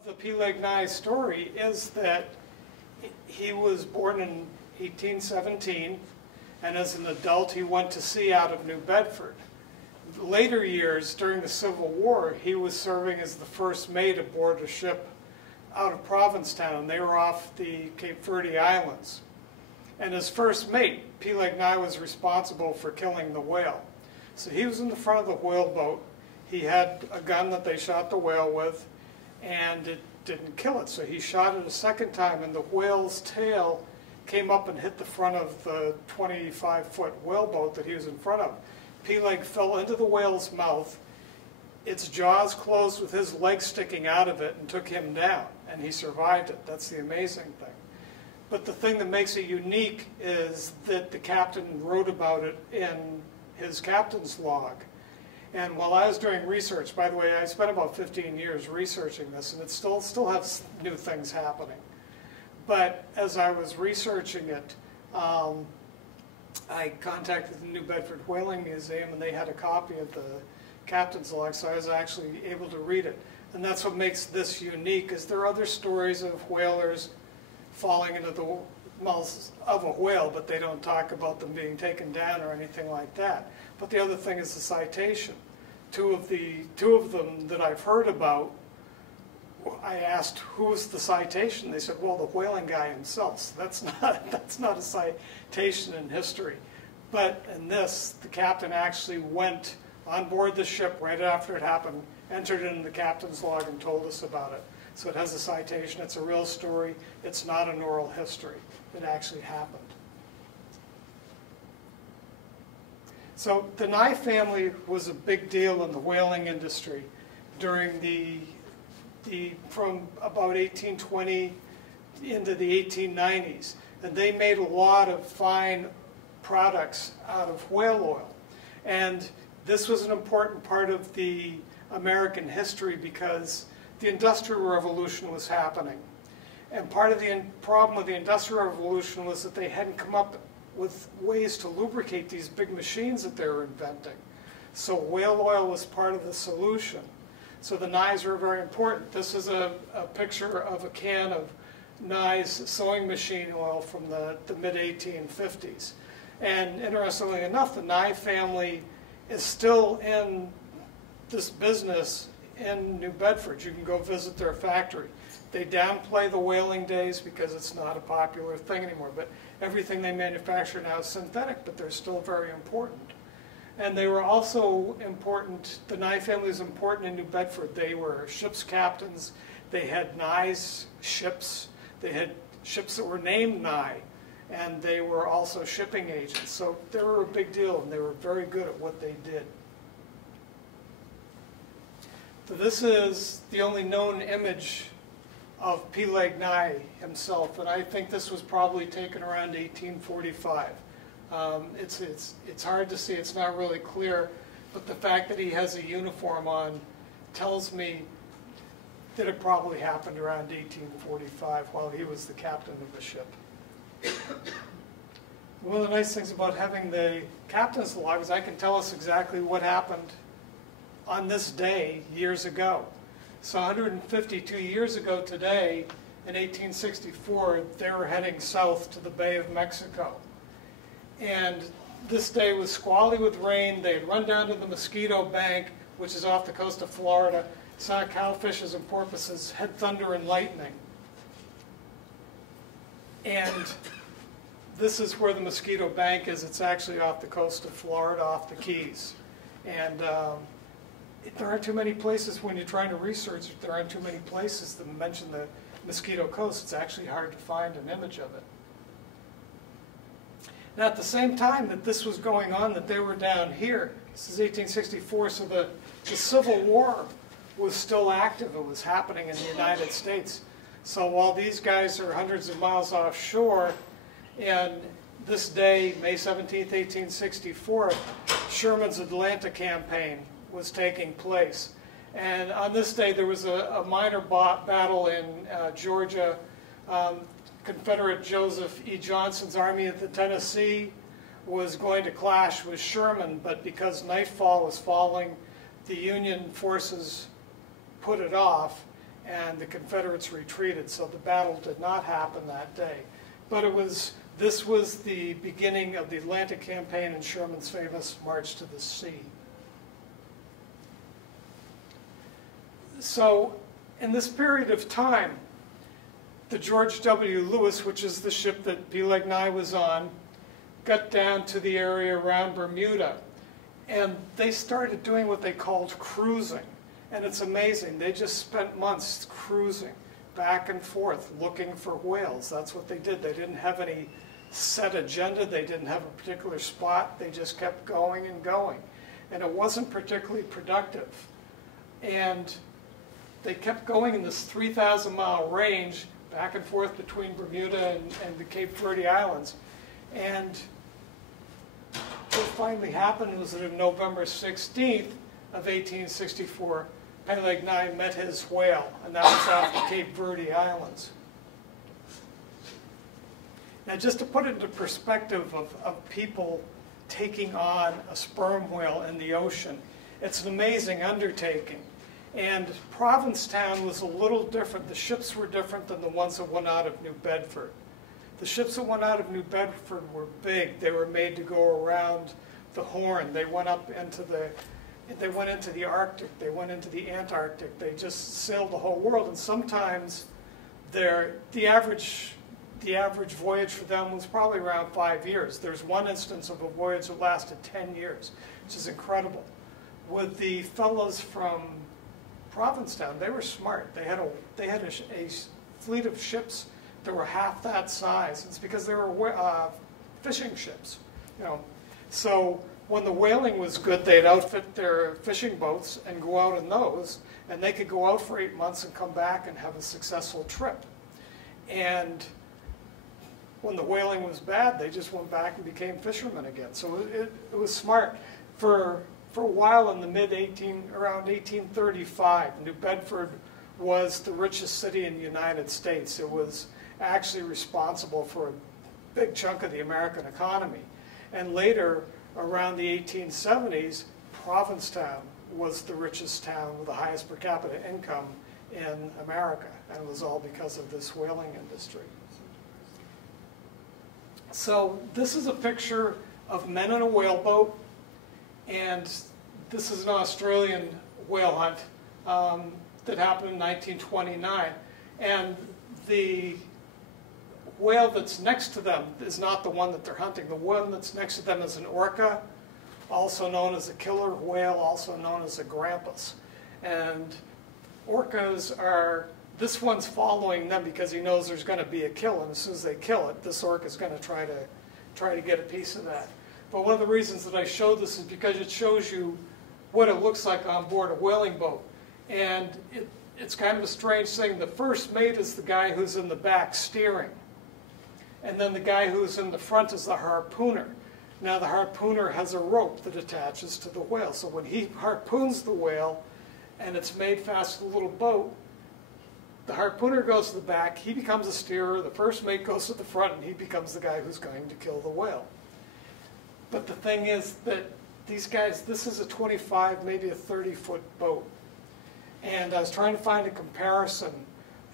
of the Peleg Nye story is that he was born in 1817, and as an adult he went to sea out of New Bedford. Later years, during the Civil War, he was serving as the first mate aboard a ship out of Provincetown. They were off the Cape Verde Islands. And as first mate, Peleg Nye was responsible for killing the whale. So he was in the front of the whaleboat. He had a gun that they shot the whale with, and it didn't kill it. So he shot it a second time, and the whale's tail came up and hit the front of the 25-foot whaleboat that he was in front of. Peleg fell into the whale's mouth. Its jaws closed with his legs sticking out of it and took him down, and he survived it. That's the amazing thing. But the thing that makes it unique is that the captain wrote about it in his captain's log. And while I was doing research, by the way, I spent about 15 years researching this, and it still has new things happening. But as I was researching it, I contacted the New Bedford Whaling Museum, and they had a copy of the captain's log, so I was actually able to read it. And that's what makes this unique, is there are other stories of whalers falling into the mouth of a whale, but they don't talk about them being taken down or anything like that. But the other thing is the citation. Two of them that I've heard about, I asked, who's the citation? They said, well, the whaling guy himself. So that's not a citation in history. But in this, the captain actually went on board the ship right after it happened, entered it in the captain's log, and told us about it. So it has a citation. It's a real story. It's not an oral history. It actually happened. So the Nye family was a big deal in the whaling industry during from about 1820 into the 1890s. And they made a lot of fine products out of whale oil. And this was an important part of the American history because the Industrial Revolution was happening. And part of the problem with the Industrial Revolution was that they hadn't come up with ways to lubricate these big machines that they were inventing. So whale oil was part of the solution. So the Nyes were very important. This is a picture of a can of Nyes sewing machine oil from the mid-1850s. And interestingly enough, the Nye family is still in this business in New Bedford. You can go visit their factory. They downplay the whaling days because it's not a popular thing anymore, but everything they manufacture now is synthetic, but they're still very important. And they were also important, the Nye family was important in New Bedford. They were ship's captains. They had Nye's ships. They had ships that were named Nye, and they were also shipping agents. So they were a big deal, and they were very good at what they did. So this is the only known image of Peleg Nye himself, and I think this was probably taken around 1845. It's hard to see, it's not really clear, but the fact that he has a uniform on tells me that it probably happened around 1845 while he was the captain of the ship. One of the nice things about having the captain's log is I can tell us exactly what happened on this day years ago. So 152 years ago today, in 1864, they were heading south to the Bay of Mexico. And this day was squally with rain. They had run down to the Mosquito Bank, which is off the coast of Florida, saw cowfishes and porpoises, had thunder and lightning. And this is where the Mosquito Bank is. It's actually off the coast of Florida, off the Keys. And there aren't too many places, when you're trying to research it, there aren't too many places that mention the Mosquito Coast. It's actually hard to find an image of it. Now, at the same time that this was going on, that they were down here, this is 1864, so the Civil War was still active. It was happening in the United States. So while these guys are hundreds of miles offshore, and this day, May 17th, 1864, Sherman's Atlanta campaign was taking place. And on this day, there was a minor battle in Georgia. Confederate Joseph E. Johnston's Army of the Tennessee was going to clash with Sherman, but because nightfall was falling, the Union forces put it off, and the Confederates retreated, so the battle did not happen that day. But this was the beginning of the Atlantic Campaign and Sherman's famous March to the Sea. So in this period of time, the George W. Lewis, which is the ship that Peleg Nye was on, got down to the area around Bermuda. And they started doing what they called cruising. And it's amazing. They just spent months cruising back and forth looking for whales. That's what they did. They didn't have any set agenda. They didn't have a particular spot. They just kept going and going. And it wasn't particularly productive. And they kept going in this 3,000-mile range back and forth between Bermuda and the Cape Verde Islands. And what finally happened was that on November 16th of 1864, Peleg Nye met his whale, and that was off the Cape Verde Islands. Now, just to put it into perspective of people taking on a sperm whale in the ocean, it's an amazing undertaking. And Provincetown was a little different. The ships were different than the ones that went out of New Bedford. The ships that went out of New Bedford were big. They were made to go around the Horn. They went up into they went into the Arctic. They went into the Antarctic. They just sailed the whole world. And sometimes the average voyage for them was probably around 5 years. There's one instance of a voyage that lasted 10 years, which is incredible. With the fellows from Provincetown, they were smart. They had a fleet of ships that were half that size. It's because they were fishing ships, you know. So when the whaling was good, they'd outfit their fishing boats and go out in those, and they could go out for 8 months and come back and have a successful trip. And when the whaling was bad, they just went back and became fishermen again. So it was smart. For a while in the around 1835, New Bedford was the richest city in the United States. It was actually responsible for a big chunk of the American economy. And later, around the 1870s, Provincetown was the richest town with the highest per capita income in America. And it was all because of this whaling industry. So this is a picture of men in a whaleboat. And this is an Australian whale hunt that happened in 1929. And the whale that's next to them is not the one that they're hunting. The one that's next to them is an orca, also known as a killer whale, also known as a grampus. And orcas this one's following them because he knows there's going to be a kill. And as soon as they kill it, this orca is going to try to get a piece of that. But one of the reasons that I show this is because it shows you what it looks like on board a whaling boat. And it's kind of a strange thing. The first mate is the guy who's in the back steering. And then the guy who's in the front is the harpooner. Now the harpooner has a rope that attaches to the whale. So when he harpoons the whale and it's made fast to the little boat, the harpooner goes to the back, he becomes a steerer, the first mate goes to the front, and he becomes the guy who's going to kill the whale. But the thing is that these guys, this is a 25, maybe a 30-foot boat. And I was trying to find a comparison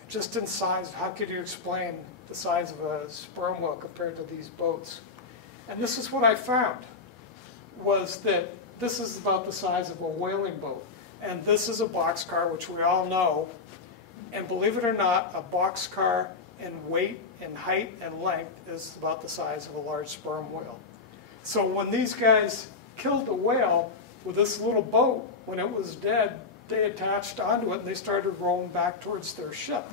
just in size. How could you explain the size of a sperm whale compared to these boats? And this is what I found, was that this is about the size of a whaling boat. And this is a boxcar, which we all know. And believe it or not, a boxcar in weight, in height, and length is about the size of a large sperm whale. So when these guys killed the whale with this little boat, when it was dead, they attached onto it and they started rowing back towards their ship.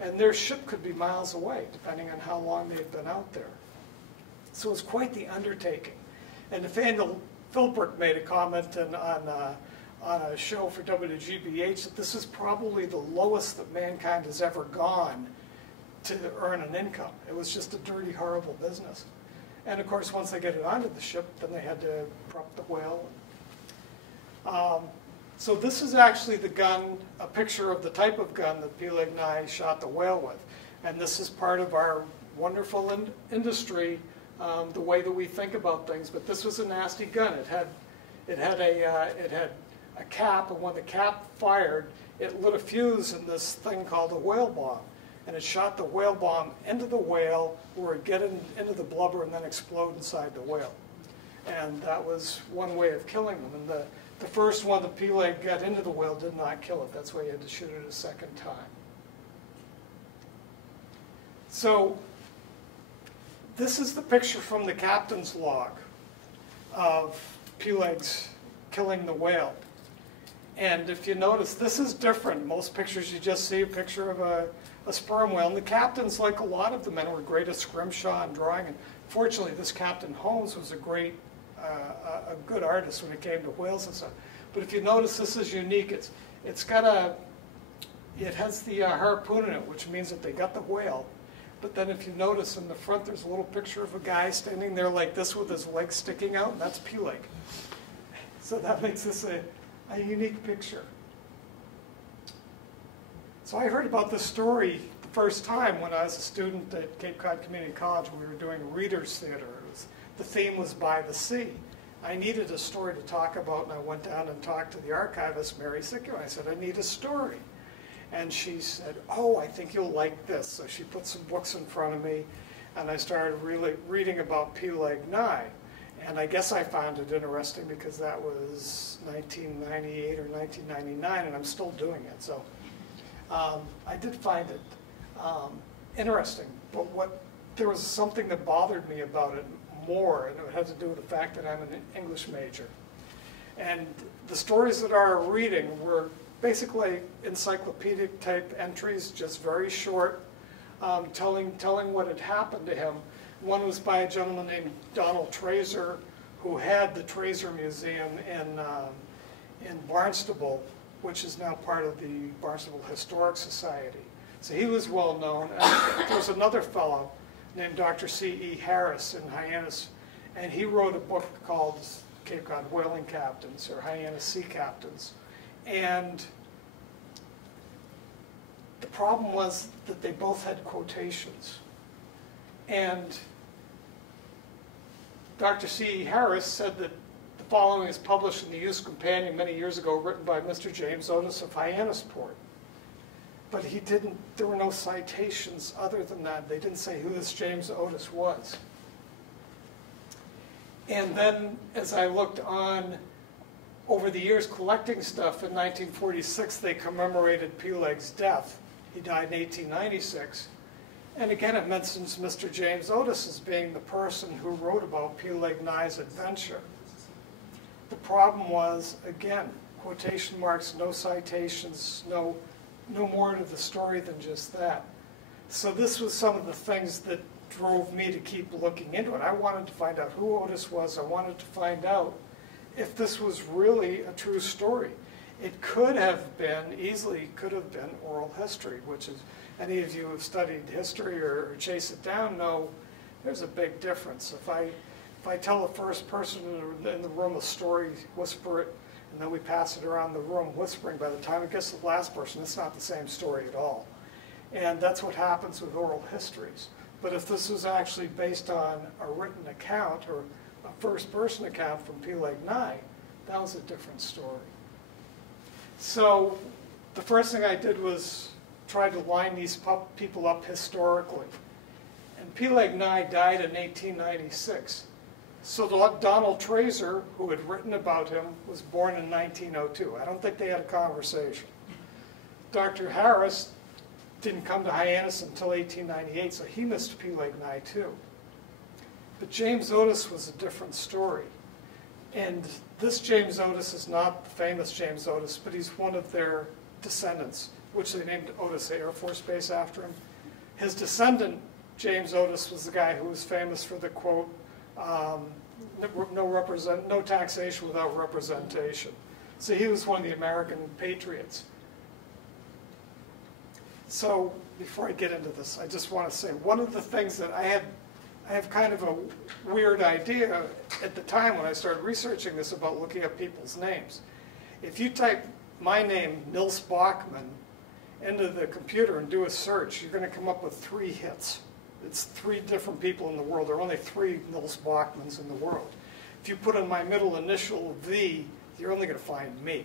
And their ship could be miles away, depending on how long they had been out there. So it was quite the undertaking. And Nathaniel Philbrick made a comment on a show for WGBH that this is probably the lowest that mankind has ever gone to earn an income. It was just a dirty, horrible business. And of course, once they get it onto the ship, then they had to prop the whale. So this is actually the gun, a picture of the type of gun that Peleg Nye shot the whale with. And this is part of our wonderful industry, the way that we think about things. But this was a nasty gun. It had a cap, and when the cap fired, it lit a fuse in this thing called a whale bomb. And it shot the whale bomb into the whale where it get into the blubber and then explode inside the whale. And that was one way of killing them. And the first one, the Peleg, got into the whale, did not kill it. That's why you had to shoot it a second time. So this is the picture from the captain's log of Peleg's killing the whale. And if you notice, this is different. Most pictures you just see a picture of a sperm whale. And the captains, like a lot of the men, were great at scrimshaw and drawing. And fortunately, this Captain Holmes was a good artist when it came to whales and stuff. But if you notice, this is unique. It has the harpoon in it, which means that they got the whale. But then if you notice in the front, there's a little picture of a guy standing there like this with his legs sticking out, and that's Peleg. So that makes this a unique picture. So I heard about this story the first time when I was a student at Cape Cod Community College. We were doing readers theater. The theme was by the sea. I needed a story to talk about, and I went down and talked to the archivist, Mary Sicko. I said, I need a story. And she said, oh, I think you'll like this. So she put some books in front of me, and I started really reading about Peleg Nye. And I guess I found it interesting because that was 1998 or 1999, and I'm still doing it. So I did find it interesting. But there was something that bothered me about it more, and it had to do with the fact that I'm an English major. And the stories that I was reading were basically encyclopedic type entries, just very short, telling what had happened to him. One was by a gentleman named Donald Trazer, who had the Trazer Museum in Barnstable, which is now part of the Barnstable Historic Society. So he was well known. And there was another fellow named Dr. C.E. Harris in Hyannis, and he wrote a book called Cape Cod Whaling Captains, or Hyannis Sea Captains. And the problem was that they both had quotations. And Dr. C.E. Harris said that the following is published in the Youth's Companion many years ago, written by Mr. James Otis of Hyannisport. But there were no citations other than that. They didn't say who this James Otis was. And then as I looked on over the years collecting stuff, in 1946 they commemorated Peleg's death. He died in 1896. And again it mentions Mr. James Otis as being the person who wrote about Peleg Nye's adventure. The problem was, again, quotation marks, no citations, no more to the story than just that. So this was some of the things that drove me to keep looking into it. I wanted to find out who Otis was. I wanted to find out if this was really a true story. It could have been, easily could have been oral history, which is, any of you who have studied history or chase it down know there's a big difference. If I tell the first person in the room a story, whisper it, and then we pass it around the room whispering, by the time it gets to the last person, it's not the same story at all. And that's what happens with oral histories. But if this was actually based on a written account or a first-person account from Peleg Nye, that was a different story. So the first thing I did was try to line these people up historically. And Peleg Nye died in 1896. So Donald Trazer, who had written about him, was born in 1902. I don't think they had a conversation. Dr. Harris didn't come to Hyannis until 1898, so he missed Peleg Nye too. But James Otis was a different story. And this James Otis is not the famous James Otis, but he's one of their descendants, which they named Otis Air Force Base after him. His descendant, James Otis, was the guy who was famous for the quote, no taxation without representation. So he was one of the American patriots. So before I get into this, I just want to say one of the things that I have kind of a weird idea at the time when I started researching this about looking up people's names. If you type my name, Nils Bachman, into the computer and do a search, you're going to come up with 3 hits. It's 3 different people in the world. There are only 3 Nils Bachmans in the world. If you put in my middle initial V, you're only going to find me.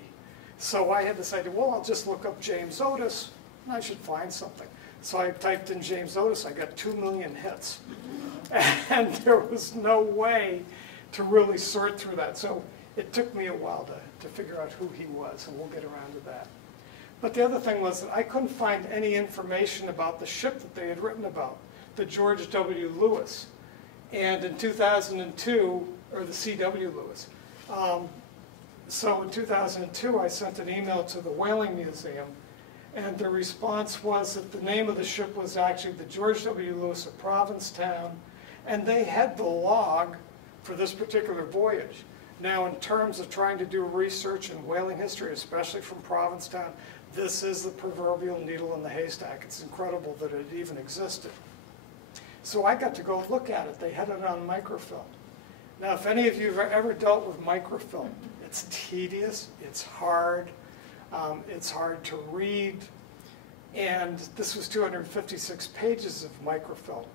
So I had this idea, well, I'll just look up James Otis, and I should find something. So I typed in James Otis, I got 2 million hits. And there was no way to really sort through that. So it took me a while to figure out who he was, and we'll get around to that. But the other thing was that I couldn't find any information about the ship that they had written about, the George W. Lewis. And in 2002, or the C.W. Lewis. So in 2002, I sent an email to the Whaling Museum, and the response was that the name of the ship was actually the George W. Lewis of Provincetown, and they had the log for this particular voyage. Now, in terms of trying to do research in whaling history, especially from Provincetown, this is the proverbial needle in the haystack. It's incredible that it even existed. So I got to go look at it. They had it on microfilm. Now, if any of you have ever dealt with microfilm, it's tedious, it's hard to read, and this was 256 pages of microfilm.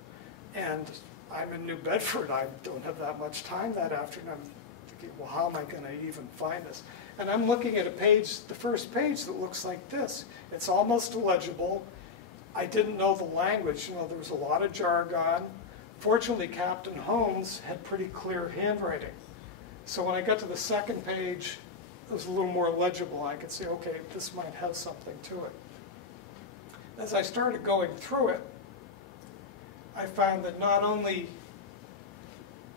And I'm in New Bedford, I don't have that much time that afternoon. I'm thinking, well, how am I going to even find this? And I'm looking at a page, the first page, that looks like this. It's almost illegible. I didn't know the language, there was a lot of jargon. Fortunately, Captain Holmes had pretty clear handwriting. So when I got to the second page, it was a little more legible. I could say, okay, this might have something to it. As I started going through it, I found that not only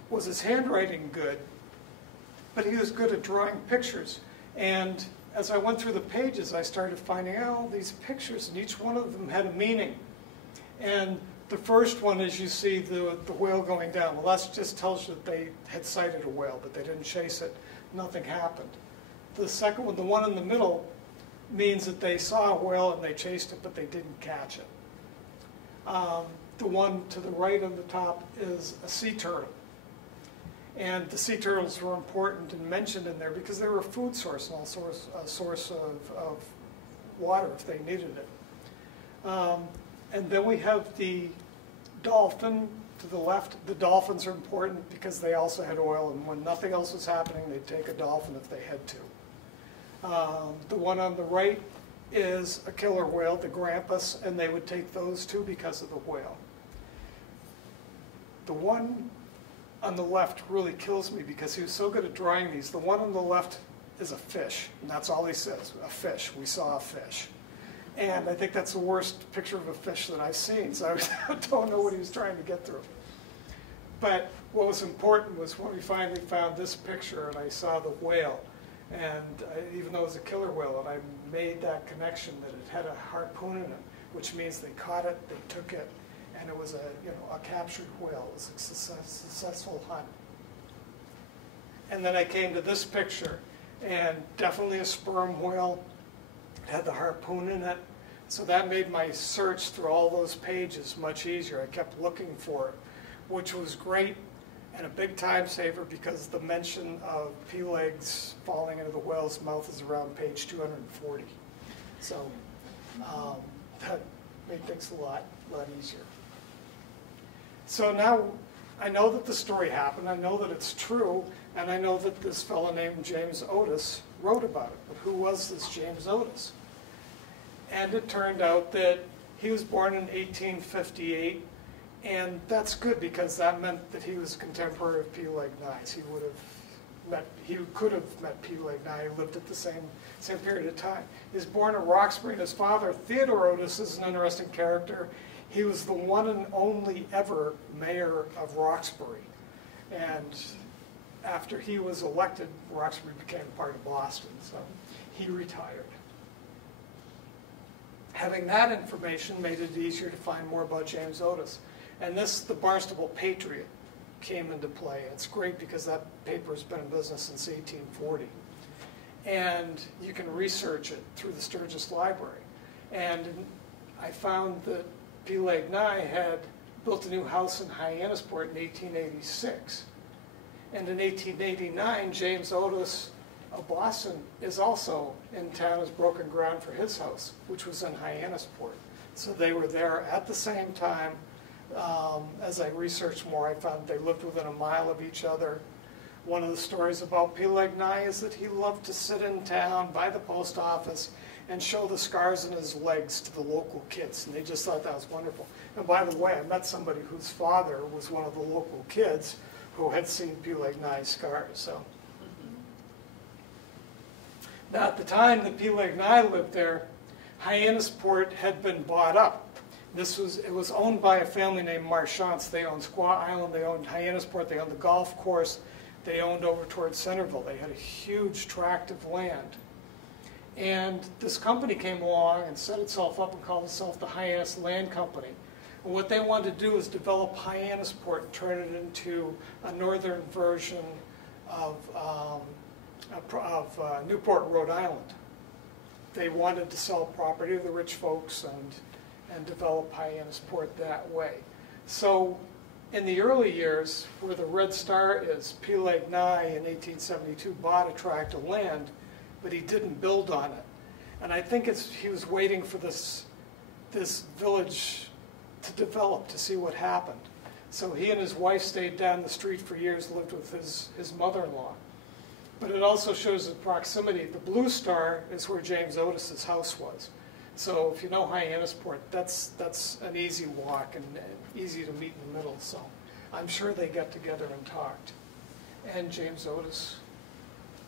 was his handwriting good, but he was good at drawing pictures. And as I went through the pages, I started finding out all these pictures, and each one of them had a meaning. And the first one is you see the whale going down. Well, that just tells you that they had sighted a whale, but they didn't chase it. Nothing happened. The second one, the one in the middle, means that they saw a whale and they chased it, but they didn't catch it. The one to the right on the top is a sea turtle. And the sea turtles were important and mentioned in there because they were a food source and also a source of water if they needed it. And then we have the dolphin to the left. The dolphins are important because they also had oil, and when nothing else was happening, they'd take a dolphin if they had to. The one on the right is a killer whale, the grampus, and they would take those too because of the whale. The one on the left really kills me because he was so good at drawing these. The one on the left is a fish, and that's all he says, a fish. We saw a fish. And I think that's the worst picture of a fish that I've seen, so I don't know what he was trying to get through. But what was important was when we finally found this picture and I saw the whale, and even though it was a killer whale, and I made that connection that it had a harpoon in it, which means they caught it, they took it, and it was a captured whale. It was a successful hunt. And then I came to this picture, and definitely a sperm whale. It had the harpoon in it. So that made my search through all those pages much easier. I kept looking for it, which was great and a big time saver because the mention of Peleg's falling into the whale's mouth is around page 240. So that made things a lot easier. So now I know that the story happened, I know that it's true, and I know that this fellow named James Otis wrote about it. But who was this James Otis? And it turned out that he was born in 1858, and that's good because that meant that he was a contemporary of Peleg Nye. He could have met Peleg Nye, lived at the same period of time. He was born in Roxbury, and his father, Theodore Otis, is an interesting character. He was the one and only ever mayor of Roxbury. And after he was elected, Roxbury became part of Boston, so he retired. Having that information made it easier to find more about James Otis. And the Barnstable Patriot came into play. It's great because that paper has been in business since 1840. And you can research it through the Sturgis Library. And I found that Peleg Nye had built a new house in Hyannisport in 1886. And in 1889, James Otis of Boston is also in town, has broken ground for his house, which was in Hyannisport. So they were there at the same time. As I researched more, I found they lived within a mile of each other. One of the stories about Peleg Nye is that he loved to sit in town by the post office and show the scars in his legs to the local kids, and they just thought that was wonderful. And by the way, I met somebody whose father was one of the local kids who had seen Peleg Nye's scars. So, now at the time that Peleg Nye lived there, Hyannisport had been bought up. It was owned by a family named Marchands. They owned Squaw Island, they owned Hyannisport, they owned the golf course, they owned over towards Centerville. They had a huge tract of land. And this company came along and set itself up and called itself the Hyannis Land Company. And what they wanted to do is develop Hyannisport and turn it into a northern version of Newport, Rhode Island. They wanted to sell property to the rich folks and develop Hyannisport that way. So in the early years, where the Red Star is, Peleg Nye in 1872 bought a tract of land, but he didn't build on it. And I think he was waiting for this village to develop, to see what happened. So he and his wife stayed down the street for years, lived with his mother-in-law. But it also shows the proximity. The Blue Star is where James Otis's house was. So if you know Hyannisport, that's an easy walk and easy to meet in the middle. So I'm sure they got together and talked. And James Otis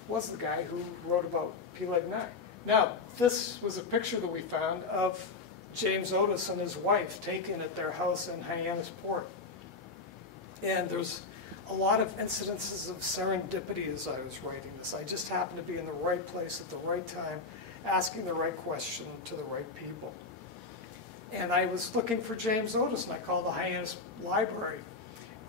was the guy who wrote about Peleg Nye. Now, this was a picture that we found of James Otis and his wife taken at their house in Hyannisport. And there's a lot of incidences of serendipity as I was writing this. I just happened to be in the right place at the right time, asking the right question to the right people. And I was looking for James Otis, and I called the Hyannis Library.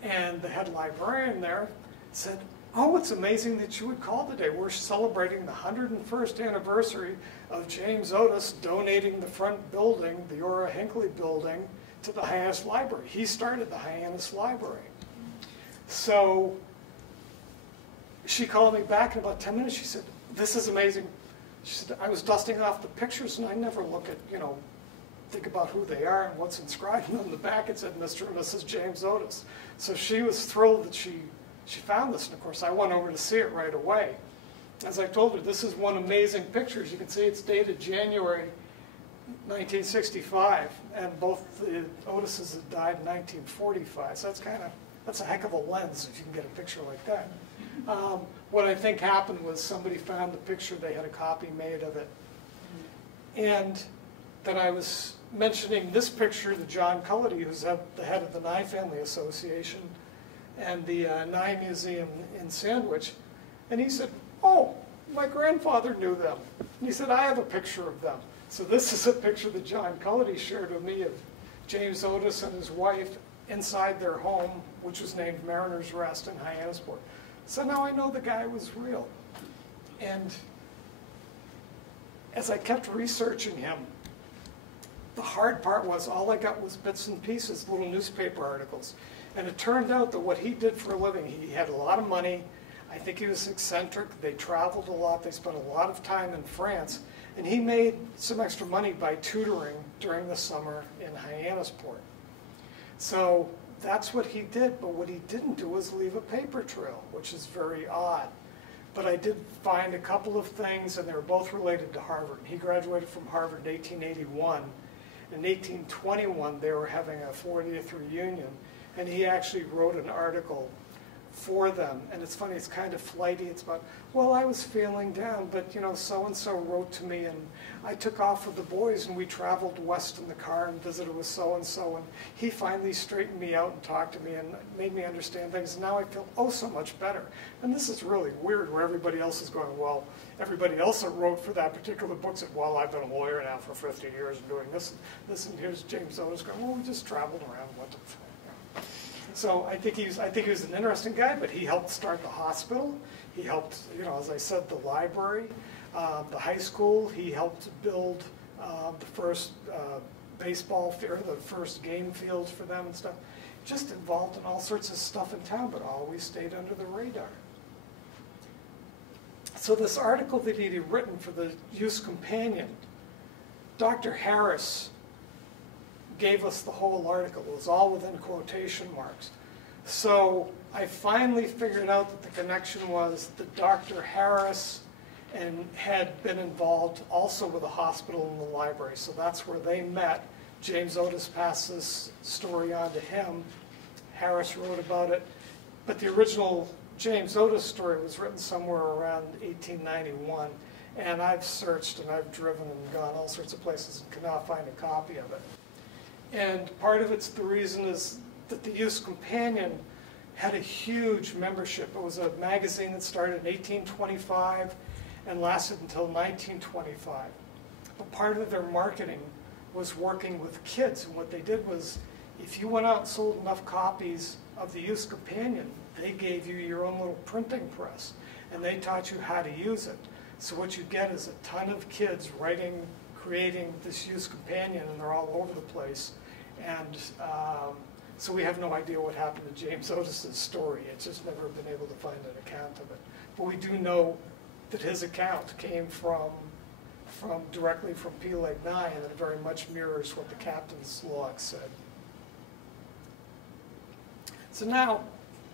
And the head librarian there said, "Oh, it's amazing that you would call today. We're celebrating the 101st anniversary of James Otis donating the front building, the Ora Hinckley building, to the Hyannis Library. He started the Hyannis Library." So she called me back in about 10 minutes. She said, "This is amazing." She said, "I was dusting off the pictures, and I never look at, think about who they are and what's inscribed." And on the back it said, "Mr. and Mrs. James Otis." So she was thrilled that she found this, and of course I went over to see it right away. As I told her, this is one amazing picture. As you can see, it's dated January 1965, and both the Otises had died in 1945, so that's a heck of a lens if you can get a picture like that. What I think happened was somebody found the picture, they had a copy made of it. And then I was mentioning this picture to John Cullity, who's the head of the Nye Family Association and the Nye Museum in Sandwich, and he said, "Oh, my grandfather knew them." And he said, "I have a picture of them." So this is a picture that John Cullity shared with me of James Otis and his wife inside their home, which was named Mariner's Rest in Hyannisport. So now I know the guy was real. And as I kept researching him, the hard part was all I got was bits and pieces, little newspaper articles. And it turned out that what he did for a living, he had a lot of money. I think he was eccentric. They traveled a lot. They spent a lot of time in France. And he made some extra money by tutoring during the summer in Hyannisport. So that's what he did. But what he didn't do was leave a paper trail, which is very odd. But I did find a couple of things, and they were both related to Harvard. He graduated from Harvard in 1881. In 1821, they were having a 40th reunion. And he actually wrote an article for them. And it's funny, it's kind of flighty. It's about, "Well, I was feeling down, but so-and-so wrote to me, and I took off with the boys, and we traveled west in the car and visited with so-and-so, and he finally straightened me out and talked to me and made me understand things. And now I feel so much better." And this is really weird, where everybody else is going, well, everybody else that wrote for that particular book said, "Well, I've been a lawyer now for 50 years and doing this, and here's James Otis going, "Well, we just traveled around, went to..." So I think he was an interesting guy, but he helped start the hospital. He helped, as I said, the library, the high school. He helped build the first baseball field, the first game fields for them and stuff. Just involved in all sorts of stuff in town, but always stayed under the radar. So this article that he'd written for the Youth's Companion, Dr. Harris gave us the whole article. It was all within quotation marks. So I finally figured out that the connection was that Dr. Harris and had been involved also with a hospital and the library. So that's where they met. James Otis passed this story on to him. Harris wrote about it. But the original James Otis story was written somewhere around 1891. And I've searched and I've driven and gone all sorts of places and cannot find a copy of it. And part of the reason is that the Youth's Companion had a huge membership. It was a magazine that started in 1825 and lasted until 1925. But part of their marketing was working with kids. And what they did was, if you went out and sold enough copies of the Youth's Companion, they gave you your own little printing press. And they taught you how to use it. So what you get is a ton of kids writing, creating this Youth's Companion, and they're all over the place. And so we have no idea what happened to James Otis's story. It's just never been able to find an account of it. But we do know that his account came directly from Peleg Nye, and it very much mirrors what the captain's log said. So now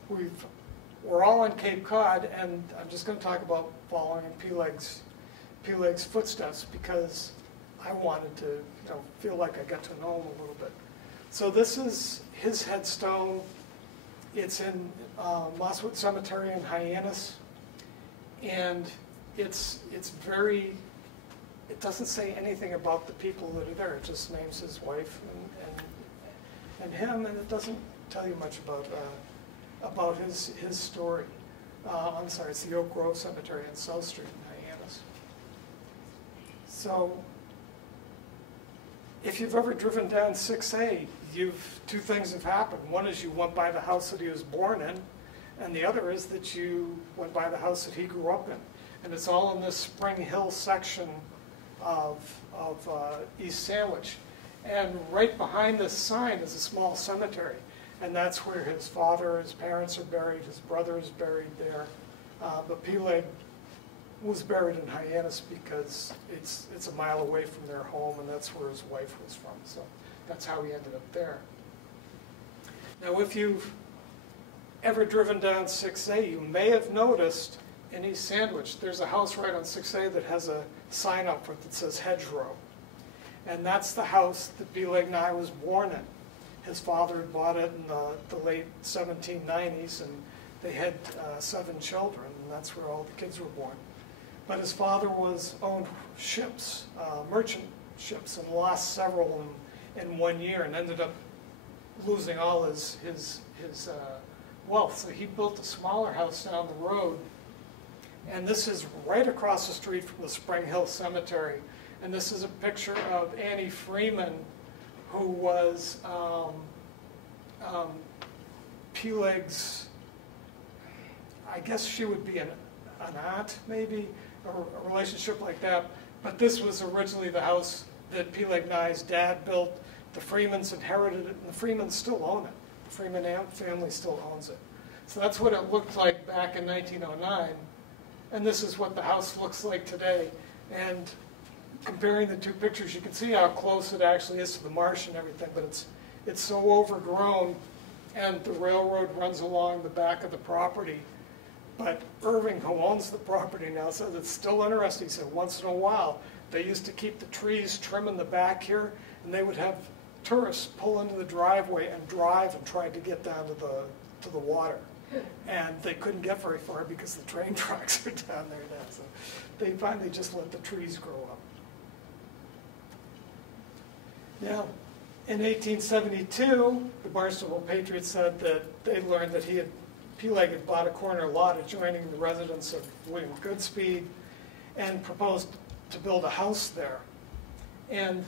we're all on Cape Cod, and I'm just going to talk about following in Peleg's footsteps, because I wanted to feel like I got to know him a little bit. So this is his headstone. It's in Mosswood Cemetery in Hyannis, and it doesn't say anything about the people that are there. It just names his wife and him, and it doesn't tell you much about his story. I'm sorry, it's the Oak Grove Cemetery on South Street in Hyannis. So if you've ever driven down 6A, two things have happened. One is you went by the house that he was born in, and the other is that you went by the house that he grew up in. And it's all in this Spring Hill section of East Sandwich. And right behind this sign is a small cemetery. And that's where his father, his parents are buried, his brother is buried there. But Peleg was buried in Hyannis because it's a mile away from their home, and that's where his wife was from. So that's how he ended up there. Now, if you've ever driven down 6A, you may have noticed in East Sandwich, there's a house right on 6A that has a sign up for it that says Hedgerow. And that's the house that Peleg Nye was born in. His father had bought it in the late 1790s, and they had 7 children, and that's where all the kids were born. But his father owned ships, merchant ships, and lost several in 1 year, and ended up losing all his wealth. So he built a smaller house down the road, and this is right across the street from the Spring Hill Cemetery. And this is a picture of Annie Freeman, who was Peleg's, I guess she would be an aunt, maybe, or a relationship like that. But this was originally the house that Peleg Nye's dad built. The Freemans inherited it, and the Freemans still own it. The Freeman family still owns it. So that's what it looked like back in 1909. And this is what the house looks like today. And comparing the two pictures, you can see how close it actually is to the marsh and everything, but it's so overgrown, and the railroad runs along the back of the property. But Irving, who owns the property now, says it's still interesting. He said once in a while, they used to keep the trees trim in the back here, and they would have tourists pull into the driveway and drive and try to get down to the water. And they couldn't get very far because the train tracks are down there now. So they finally just let the trees grow up. Now, in 1872, the Barnstable Patriot said that they learned that Peleg had bought a corner lot adjoining the residence of William Goodspeed and proposed to build a house there. And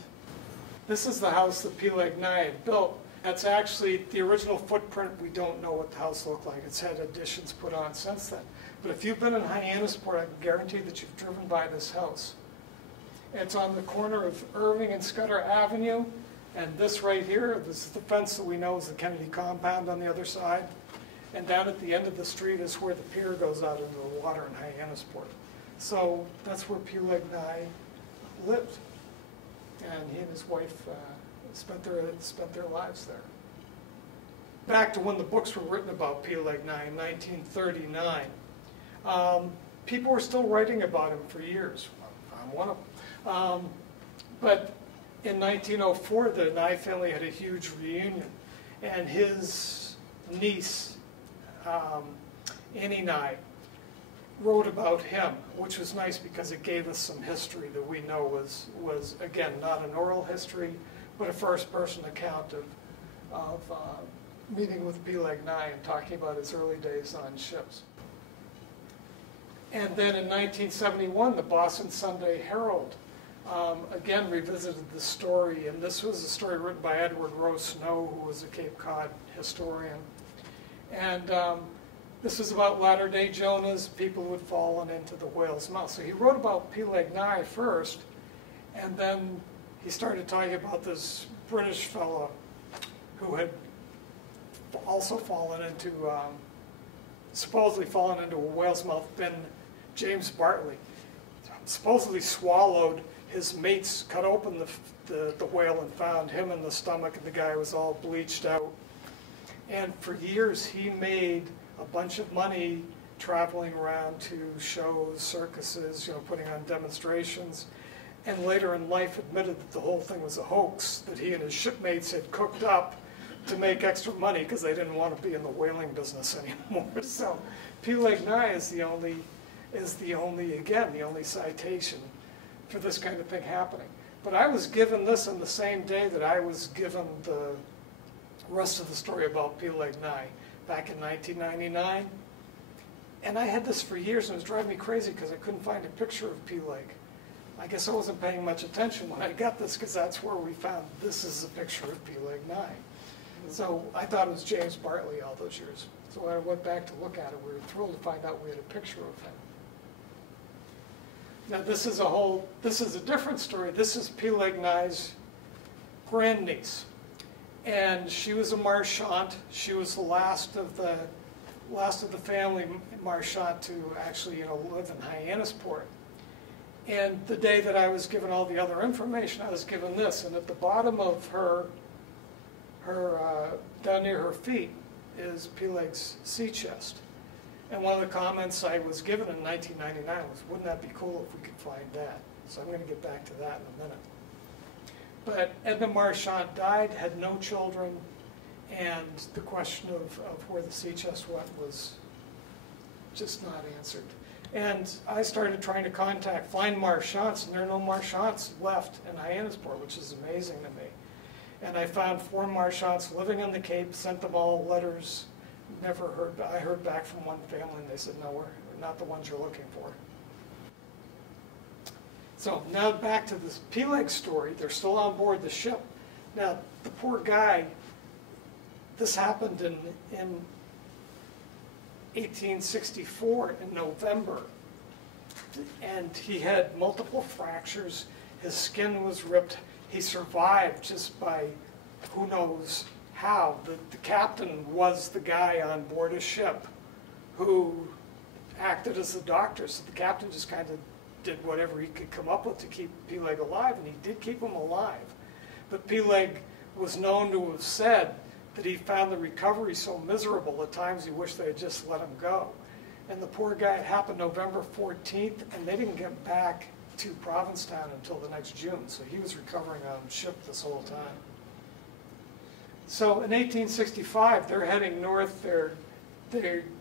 this is the house that Peleg Nye had built. That's actually the original footprint. We don't know what the house looked like. It's had additions put on since then. But if you've been in Hyannisport, I can guarantee that you've driven by this house. It's on the corner of Irving and Scudder Avenue. And this right here, this is the fence that we know is the Kennedy compound on the other side. And down at the end of the street is where the pier goes out into the water in Hyannisport. So that's where Peleg Nye lived. And he and his wife spent their lives there. back to when the books were written about Peleg Nye in 1939, people were still writing about him for years. I'm one of them. But in 1904, the Nye family had a huge reunion, and his niece, Annie Nye, wrote about him, which was nice because it gave us some history that we know was again, not an oral history, but a first-person account of meeting with Peleg Nye and talking about his early days on ships. And then in 1971, the Boston Sunday Herald again revisited the story, and this was a story written by Edward Rowe Snow, who was a Cape Cod historian. And this was about latter-day Jonahs, people who had fallen into the whale's mouth. So he wrote about Peleg Nye first, and then he started talking about this British fellow who had also fallen into, supposedly fallen into a whale's mouth, Ben James Bartley. Supposedly swallowed, his mates cut open the whale and found him in the stomach, and the guy was all bleached out. And for years he made a bunch of money traveling around to shows, circuses, putting on demonstrations, and later in life admitted that the whole thing was a hoax that he and his shipmates had cooked up to make extra money because they didn't want to be in the whaling business anymore. So Peleg Nye is the only citation for this kind of thing happening. But I was given this on the same day that I was given the rest of the story about Peleg Nye back in 1999. And I had this for years, and it was driving me crazy because I couldn't find a picture of Peleg. I guess I wasn't paying much attention when I got this, because that's where we found this is a picture of Peleg Nye. So I thought it was James Bartley all those years. So when I went back to look at it, we were thrilled to find out we had a picture of him. Now this is a different story. This is Peleg Nye's grandniece. And she was a marchant. She was the last of the family marchant to actually live in Hyannisport. And the day that I was given all the other information, I was given this. And at the bottom of her down near her feet is Peleg's sea chest. And one of the comments I was given in 1999 was, wouldn't that be cool if we could find that? So I'm going to get back to that in a minute. But Edna Marchant died, had no children, and the question of where the sea chest went was just not answered. And I started trying to find Marchants, and there are no Marchants left in Hyannisport, which is amazing to me. And I found 4 Marchants living on the Cape, sent them all letters, never heard. I heard back from one family, and they said, no, we're not the ones you're looking for. So now back to this Peleg story. They're still on board the ship. Now, the poor guy, this happened in 1864 in November. And he had multiple fractures. His skin was ripped. He survived just by who knows how. The captain was the guy on board a ship who acted as the doctor. So the captain just kind of did whatever he could come up with to keep Peleg alive, and he did keep him alive. But Peleg was known to have said that he found the recovery so miserable at times he wished they had just let him go. And the poor guy, it happened November 14th, and they didn't get back to Provincetown until the next June, so he was recovering on ship this whole time. So in 1865, they're heading north. They're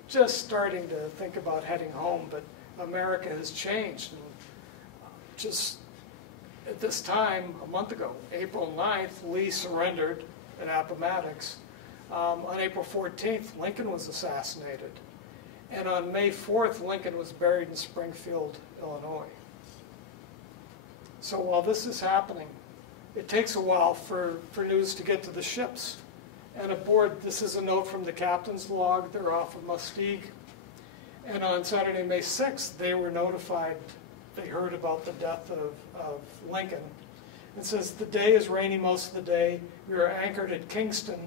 just starting to think about heading home, but America has changed. And just at this time, a month ago, April 9th, Lee surrendered at Appomattox. On April 14th, Lincoln was assassinated. And on May 4th, Lincoln was buried in Springfield, Illinois. So while this is happening, it takes a while for news to get to the ships. And aboard, this is a note from the captain's log. They're off of Muskegon. And on Saturday, May 6th, they were notified, they heard about the death of Lincoln. It says, the day is rainy most of the day. We are anchored at Kingston.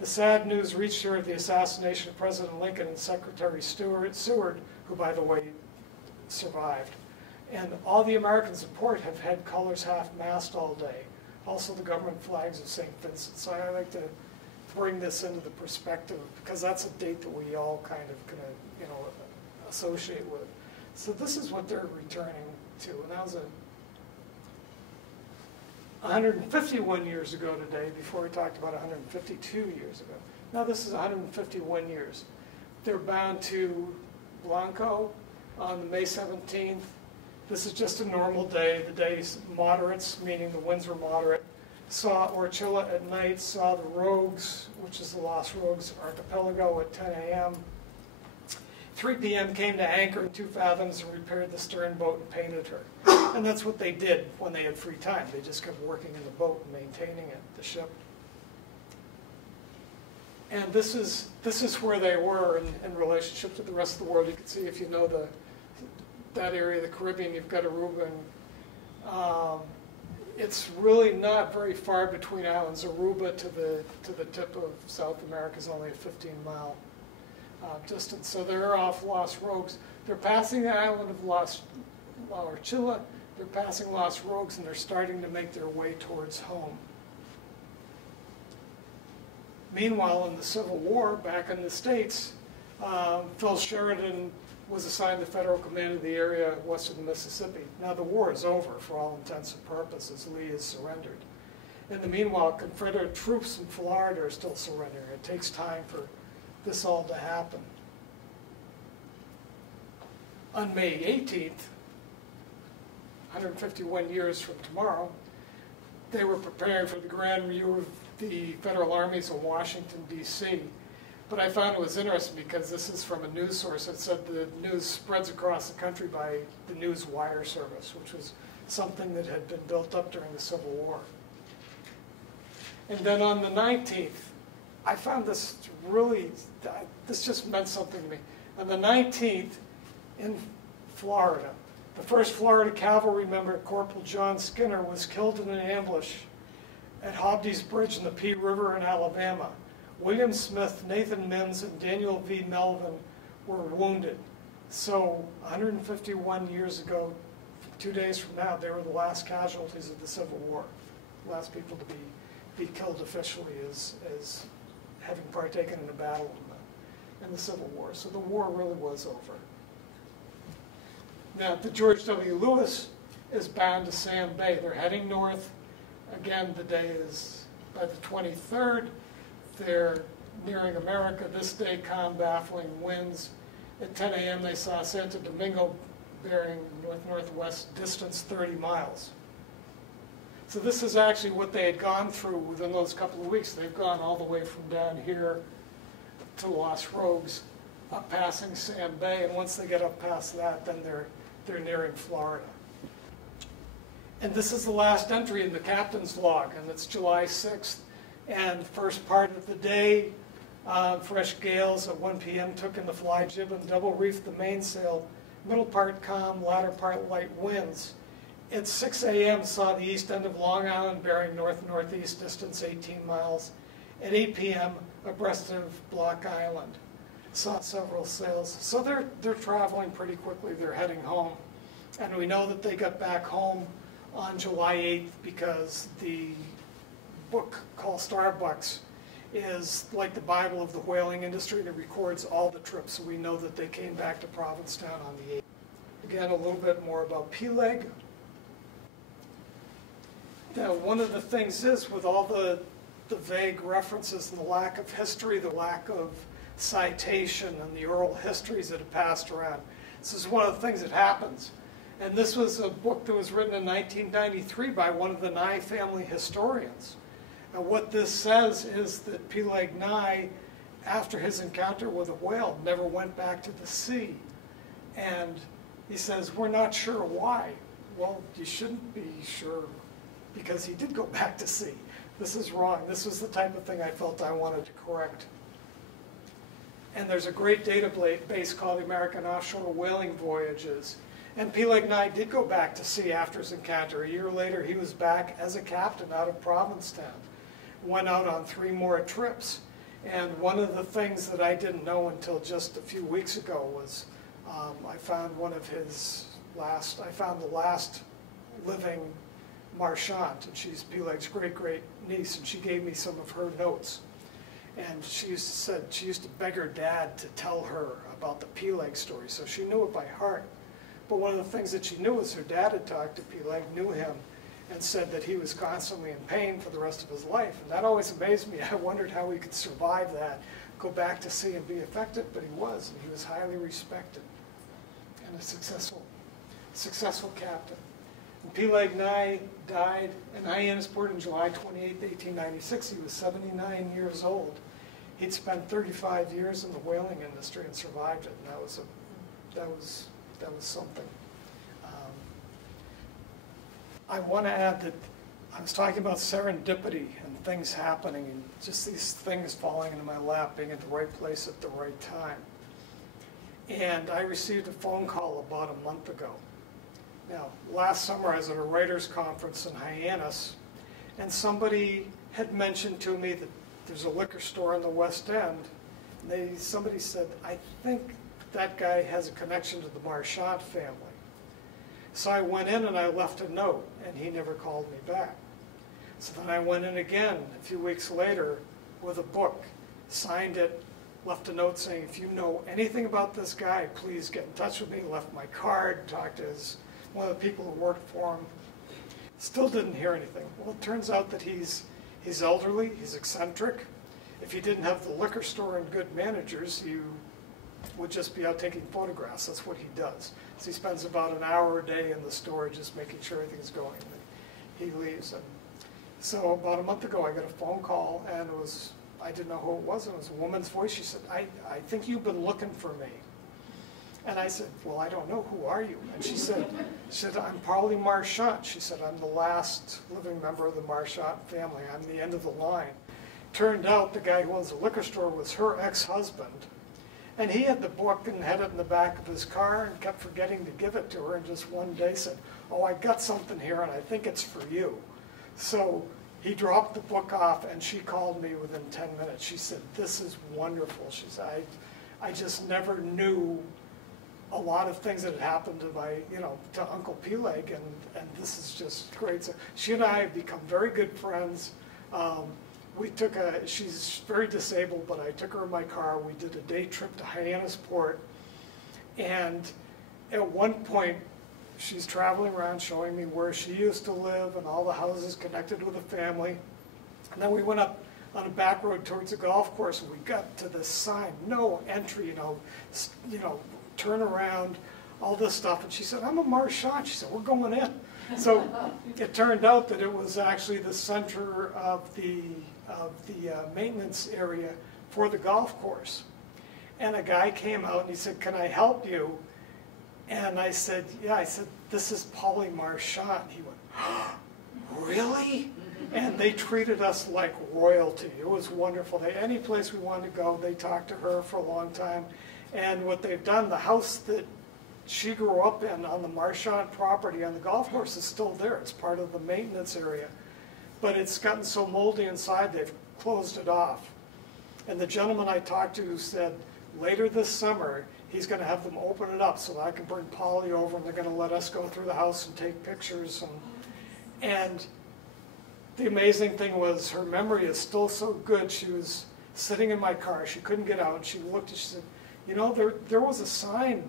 The sad news reached here of the assassination of President Lincoln and Secretary Seward, who, by the way, survived. And all the Americans in port have had colors half-mast all day. Also the government flags of St. Vincent. So I like to bring this into the perspective, because that's a date that we all kind of can, associate with. So this is what they're returning to, and that was 151 years ago today, before we talked about 152 years ago. Now this is 151 years. They're bound to Blanco on the May 17th. This is just a normal day. The day's moderates, meaning the winds were moderate. Saw Orchilla at night, saw the Rogues, which is the Lost Rogues Archipelago, at 10 a.m. 3 p.m. came to anchor in 2 fathoms and repaired the stern boat and painted her. And that's what they did when they had free time. They just kept working in the boat and maintaining it, the ship. And this is where they were in relationship to the rest of the world. You can see, if you know that area of the Caribbean, you've got Aruba. And, it's really not very far between islands. Aruba to the tip of South America is only a 15-mile distance. So they're off Lost Rogues. They're passing the island of Orchilla. They're passing Lost Rogues, and they're starting to make their way towards home. Meanwhile, in the Civil War, back in the States, Phil Sheridan was assigned the federal command of the area west of the Mississippi. Now the war is over for all intents and purposes. Lee has surrendered. In the meanwhile, Confederate troops in Florida are still surrendering. It takes time for this all to happen. On May 18th, 151 years from tomorrow, they were preparing for the grand review of the federal armies in Washington, D.C. But I found it was interesting because this is from a news source that said the news spreads across the country by the news wire service, which was something that had been built up during the Civil War. And then on the 19th, I found this really, this just meant something to me. On the 19th, in Florida, the 1st Florida Cavalry member, Corporal John Skinner, was killed in an ambush at Hobdy's Bridge in the Pea River in Alabama. William Smith, Nathan Mims, and Daniel V. Melvin were wounded. So 151 years ago, 2 days from now, they were the last casualties of the Civil War. The last people to be killed officially as having partaken in a battle in the Civil War. So the war really was over. Now, the George W. Lewis is bound to Sam Bay. They're heading north. Again, the day is by the 23rd. They're nearing America. This day, calm, baffling winds. At 10 a.m., they saw Santo Domingo bearing north-northwest, distance 30 miles. So this is actually what they had gone through within those couple of weeks. They've gone all the way from down here to Lost Rogues, up passing Sam Bay, and once they get up past that, then they're nearing Florida. And this is the last entry in the captain's log, and it's July 6th. And first part of the day, fresh gales at 1 p.m. took in the fly jib and double reefed the mainsail. Middle part calm, latter part light winds. At 6 a.m. saw the east end of Long Island bearing north-northeast, distance 18 miles. At 8 p.m. abreast of Block Island. Saw several sails. So they're traveling pretty quickly. They're heading home. And we know that they got back home on July 8th because the book called Starbucks is like the Bible of the whaling industry, and it records all the trips. So we know that they came back to Provincetown on the 8th. Again, a little bit more about Peleg. Now, one of the things is, with all the vague references and the lack of history, the lack of citation and the oral histories that have passed around, this is one of the things that happens. And this was a book that was written in 1993 by one of the Nye family historians. And what this says is that Peleg Nye, after his encounter with a whale, never went back to the sea. And he says, we're not sure why. Well, you shouldn't be sure, because he did go back to sea. This is wrong. This was the type of thing I felt I wanted to correct. And there's a great database called the American Offshore Whaling Voyages. And Peleg Nye did go back to sea after his encounter. A year later, he was back as a captain out of Provincetown. Went out on 3 more trips. And one of the things that I didn't know until just a few weeks ago was I found I found the last living Marchant, and she's Peleg's great-great niece, and she gave me some of her notes. And she used to beg her dad to tell her about the Peleg story, so she knew it by heart. But one of the things that she knew was her dad had talked to Peleg, knew him, and said that he was constantly in pain for the rest of his life. And that always amazed me. I wondered how he could survive that, go back to sea and be effective, but he was, and he was highly respected and a successful captain. And Peleg Nye died in Hyannisport on July 28, 1896. He was 79 years old. He'd spent 35 years in the whaling industry and survived it, and that was something. I want to add that I was talking about serendipity and things happening, and just these things falling into my lap, being at the right place at the right time. And I received a phone call about a month ago. Now, last summer I was at a writers' conference in Hyannis, and somebody had mentioned to me that there's a liquor store in the West End. And somebody said, I think that guy has a connection to the Marchant family. So I went in and I left a note, and he never called me back. So then I went in again a few weeks later with a book, signed it, left a note saying, if you know anything about this guy, please get in touch with me. Left my card, talked to one of the people who worked for him. Still didn't hear anything. Well, it turns out that he's elderly, he's eccentric. If he didn't have the liquor store and good managers, he would just be out taking photographs. That's what he does. So he spends about an hour a day in the store just making sure everything's going. He leaves. And so about a month ago I got a phone call, and I didn't know who it was. It was a woman's voice. She said, I think you've been looking for me. And I said, well, I don't know. Who are you? And she said, I'm Peleg Marchant. She said, I'm the last living member of the Marchant family. I'm the end of the line. Turned out the guy who owns the liquor store was her ex-husband. And he had the book and had it in the back of his car and kept forgetting to give it to her, and just one day said, oh, I got something here and I think it's for you. So he dropped the book off, and she called me within 10 minutes. She said, this is wonderful. She said, I just never knew a lot of things that had happened to Uncle Peleg, and this is just great. So she and I have become very good friends. She's very disabled, but I took her in my car. We did a day trip to Hyannisport, and at one point she's traveling around showing me where she used to live and all the houses connected with the family. And then we went up on a back road towards the golf course, and we got to this sign, no entry, turn around, all this stuff. And she said, I'm a Marchant. She said, we're going in. So it turned out that it was actually the center of the maintenance area for the golf course. And a guy came out and he said, can I help you? And I said, yeah. I said, this is Peleg Marchant. He went, oh, really? And they treated us like royalty. It was wonderful. Any place we wanted to go, they talked to her for a long time. And what they've done, the house that she grew up in on the Marchant property on the golf course is still there. It's part of the maintenance area. But it's gotten so moldy inside, they've closed it off. And the gentleman I talked to said later this summer, he's going to have them open it up so that I can bring Polly over, and they're going to let us go through the house and take pictures. And the amazing thing was, her memory is still so good. She was sitting in my car. She couldn't get out. She looked and she said, there was a sign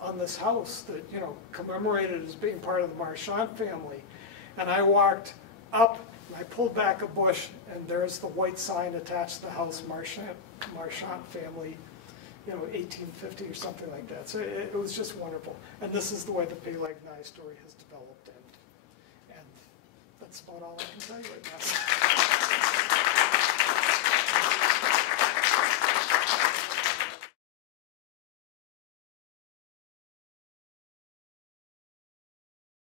on this house that, commemorated as being part of the Marchant family. And I walked up, and I pulled back a bush, and there's the white sign attached to the house, Marchant family, 1850 or something like that. So it was just wonderful. And this is the way the Peleg Nye story has developed, and that's about all I can tell you right now.